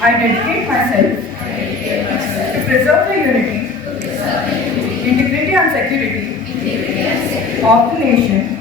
I dedicate myself to preserve the unity, integrity and security of the nation